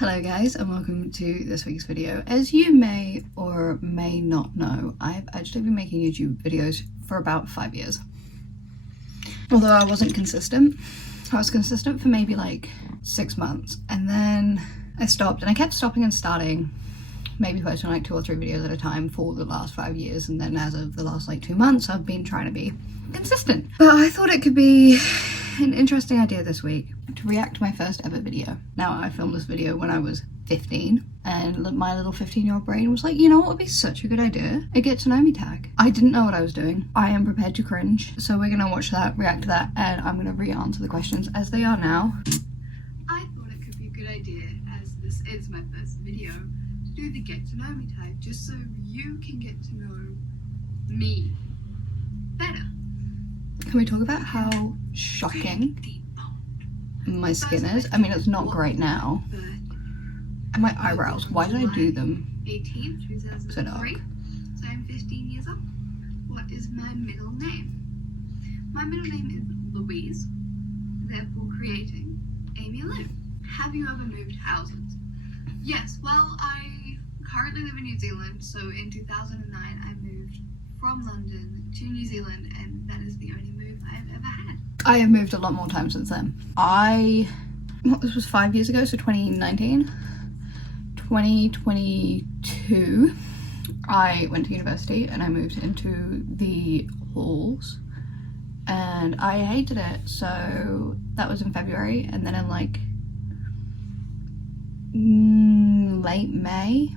Hello guys and welcome to this week's video. As you may or may not know, I've actually been making YouTube videos for about 5 years. Although I wasn't consistent. I was consistent for maybe like 6 months and then I stopped, and I kept stopping and starting, maybe posting like 2 or 3 videos at a time for the last 5 years, and then as of the last like 2 months I've been trying to be consistent. But I thought it could be an interesting idea this week to react to my first ever video. Now, I filmed this video when I was 15 and my little 15-year-old brain was like, you know what would be such a good idea? A get to know me tag. I didn't know what I was doing. I am prepared to cringe. So we're gonna watch that, react to that, and I'm gonna re-answer the questions as they are now. I thought it could be a good idea, as this is my first video, to do the get to know me tag, just so you can get to know me better. Can we talk about how shocking my skin is? I mean, it's not great now. And my eyebrows, why did I do them 18th, 2003, so dark? So I'm 15 years old. What is my middle name? My middle name is Louise, therefore creating Amy Lou. Have you ever moved houses? Yes, well, I currently live in New Zealand, so in 2009 I moved from London to New Zealand, and that is the only move I've ever had. I have moved a lot more times since then. This was 5 years ago, so 2019. 2022, I went to university and I moved into the halls and I hated it. So that was in February, and then in like late May,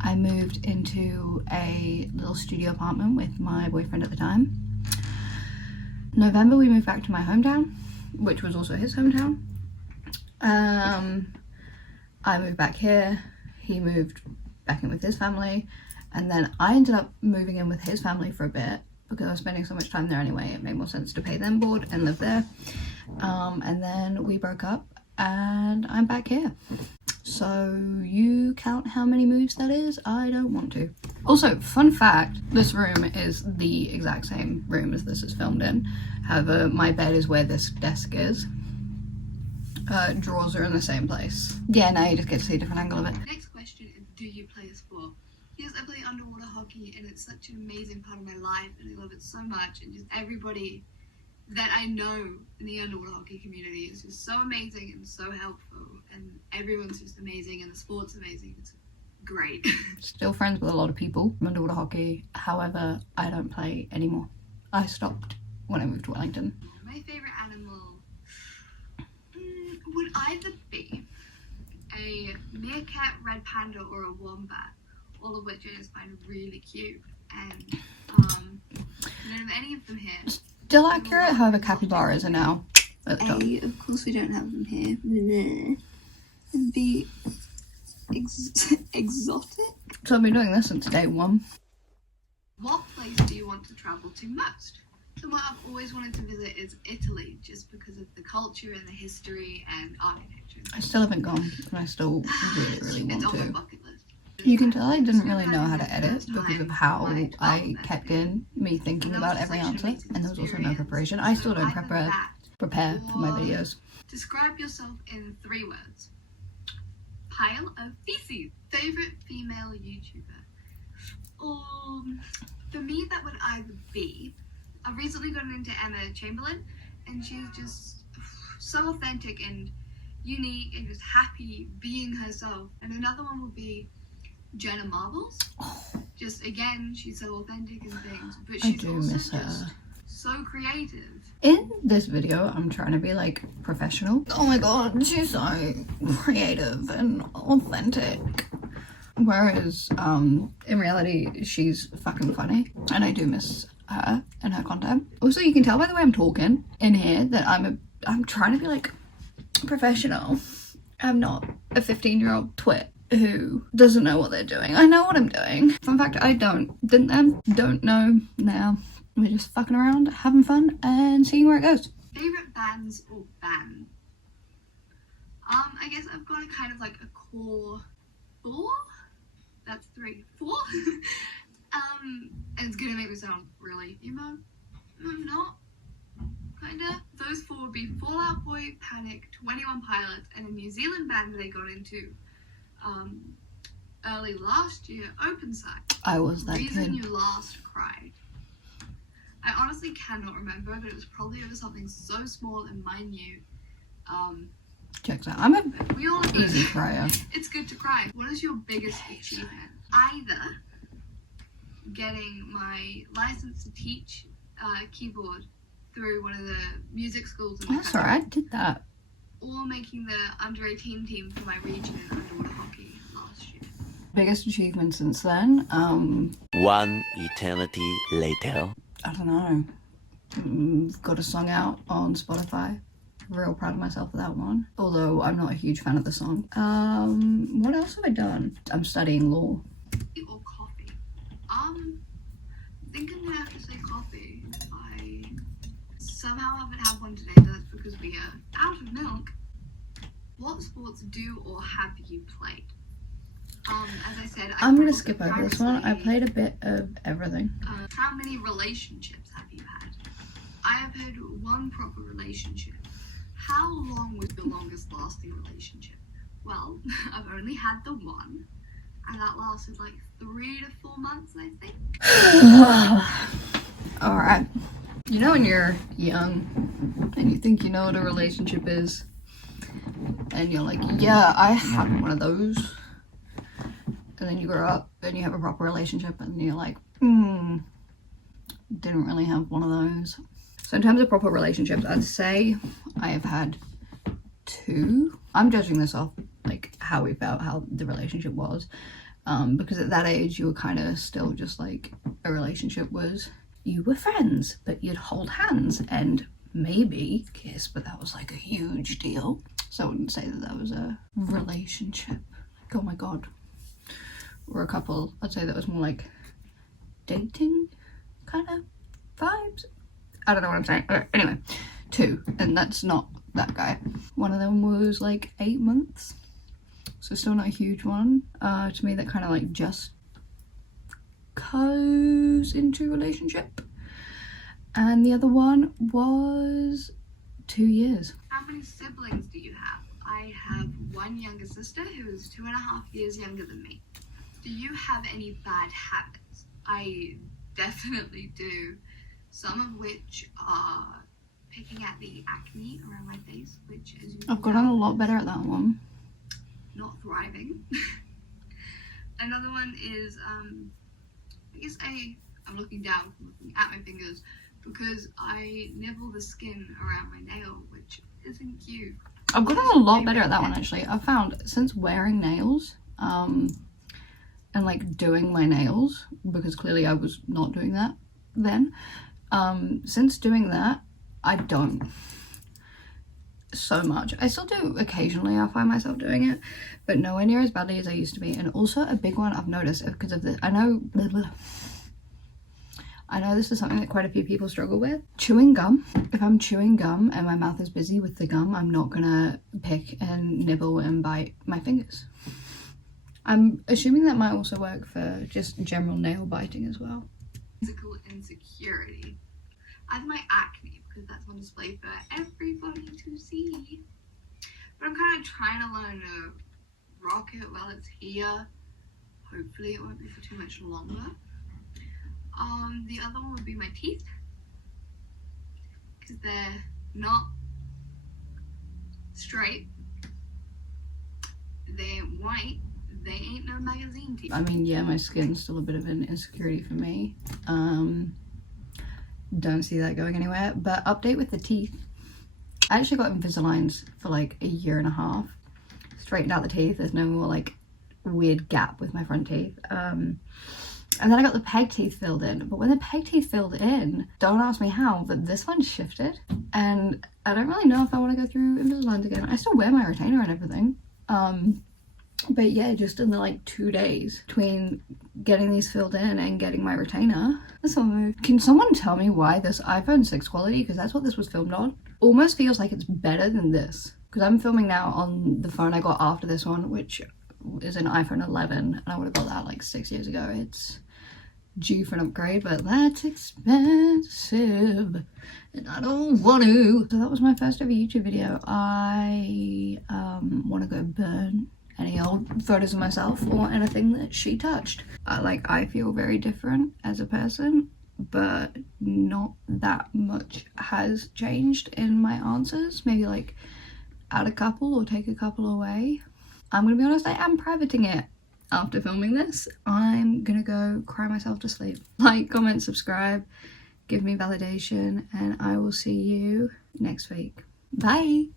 I moved into a little studio apartment with my boyfriend at the time. November, we moved back to my hometown, which was also his hometown. I moved back here, he moved back in with his family, and then I ended up moving in with his family for a bit because I was spending so much time there anyway. It made more sense to pay them board and live there. And then we broke up and I'm back here. So you count how many moves that is? I don't want to. Also, fun fact, this room is the exact same room as this is filmed in. However, my bed is where this desk is. Drawers are in the same place. Yeah, now you just get to see a different angle of it. Next question is, do you play a sport? Yes, I play underwater hockey, and it's such an amazing part of my life, and I love it so much, and just everybody that I know in the underwater hockey community is just so amazing and so helpful, and everyone's just amazing, and the sport's amazing. It's great. Still friends with a lot of people from underwater hockey. However, I don't play anymore. I stopped when I moved to Wellington. My favorite animal would either be a meerkat, red panda, or a wombat, all of which I just find really cute. And I don't have any of them here. Still accurate, however capybaras are now at the top. Of course we don't have them here. And be exotic. So I've been doing this since day one. What place do you want to travel to most? So what I've always wanted to visit is Italy, just because of the culture and the history and architecture. I still haven't gone, and I still really want It's on my to. bucket list. You can tell I didn't really know how to edit because of how I kept in me thinking about every answer, and there was also no preparation. I still don't prepare for my videos. Describe yourself in 3 words. Pile of feces. Favorite female YouTuber? For me, that would either be, I've recently gotten into Emma Chamberlain, and she's just so authentic and unique and just happy being herself. And another one would be Jenna Marbles. Just again, she's so authentic and things, but she's also miss her. just so creative. In this video, I'm trying to be like professional. Oh my god, she's so creative and authentic. Whereas, in reality, she's fucking funny, and I do miss her and her content. Also, you can tell by the way I'm talking in here that I'm trying to be like professional. I'm not a 15-year-old twit who doesn't know what they're doing. I know what I'm doing. Fun fact, I didn't then, don't know now. We're just fucking around, having fun, and seeing where it goes. Favorite bands or band? I guess I've got a kind of like a core 4. That's 3, 4. And it's gonna make me sound really emo. I'm not. kinda. Those four would be Fall Out Boy, Panic, 21 Pilots, and a New Zealand band that I got into early last year, Open Side. I was that Reason kid. You Last Cried. I honestly cannot remember, but it was probably over something so small and minute. Checks out. I'm a We all know easy crier. it's good to cry. What is your biggest achievement? Either getting my license to teach keyboard through one of the music schools in the That's alright, I did that. or making the under 18 team for my region in underwater hockey last year. Biggest achievement since then, One eternity later. I don't know. Got a song out on Spotify. Real proud of myself for that one. Although I'm not a huge fan of the song. What else have I done? I'm studying law. Or coffee. I think I'm gonna have to say coffee. I somehow haven't had one today, but that's because we are out of milk. What sports do or have you played? As I said, I'm gonna skip over this one. I previously- played a bit of everything. How many relationships have you had? I have had one proper relationship. How long was your longest lasting relationship? Well, I've only had the one, and that lasted like 3 to 4 months, I think. Alright. You know when you're young and you think you know what a relationship is, and you're like, yeah, I have one of those. And then you grow up and you have a proper relationship and you're like, didn't really have one of those. So in terms of proper relationships, I'd say I have had 2. I'm judging this off like how we felt, how the relationship was. Because at that age you were kind of still just like, a relationship was, you were friends, but you'd hold hands and maybe kiss, but that was like a huge deal. So I wouldn't say that that was a relationship. Like, oh my god. Or a couple. I'd say that was more like dating kind of vibes. I don't know what I'm saying. Anyway, 2, and that's not that guy. One of them was like 8 months, so still not a huge one. To me, that kind of like just goes into relationship. And the other one was 2 years. How many siblings do you have? I have one younger sister who is 2.5 years younger than me. Do you have any bad habits? I definitely do. Some of which are picking at the acne around my face, which as you I've gotten a lot better at that one. not thriving. Another one is, I guess I'm looking down, looking at my fingers, because I nibble the skin around my nail, which isn't cute. I've gotten a lot better at that one actually. I've found since wearing nails, and like doing my nails, because clearly I was not doing that then. Since doing that, I don't so much. I still do occasionally, I find myself doing it, but nowhere near as badly as I used to be. And also a big one I've noticed because of this, I know this is something that quite a few people struggle with. Chewing gum. If I'm chewing gum and my mouth is busy with the gum, I'm not gonna pick and nibble and bite my fingers. I'm assuming that might also work for just general nail biting as well. Physical insecurity. I have my acne because that's on display for everybody to see. But I'm kind of trying to learn to rock it while it's here. Hopefully it won't be for too much longer. The other one would be my teeth. Because they're not straight. They ain't white. They ain't no magazine teeth. I mean, yeah, my skin's still a bit of an insecurity for me. Don't see that going anywhere. But update with the teeth. I actually got Invisaligns for like a year and a half. Straightened out the teeth. There's no more like weird gap with my front teeth. And then I got the peg teeth filled in. But when the peg teeth filled in, don't ask me how, but this one shifted. And I don't really know if I want to go through Invisaligns again. I still wear my retainer and everything. But yeah, just in the like 2 days between getting these filled in and getting my retainer, this one moved. Can someone tell me why this iPhone 6 quality, because that's what this was filmed on, almost feels like it's better than this? Because I'm filming now on the phone I got after this one, which is an iPhone 11, and I would have got that like 6 years ago. It's due for an upgrade, but that's expensive and I don't want to. So that was my first ever YouTube video. I want to go burn any old photos of myself or anything that she touched. I feel very different as a person, but not that much has changed in my answers. Maybe like add a couple or take a couple away. I'm gonna be honest, I am privating it. After filming this, I'm gonna go cry myself to sleep. Like, comment, subscribe, give me validation, and I will see you next week. Bye!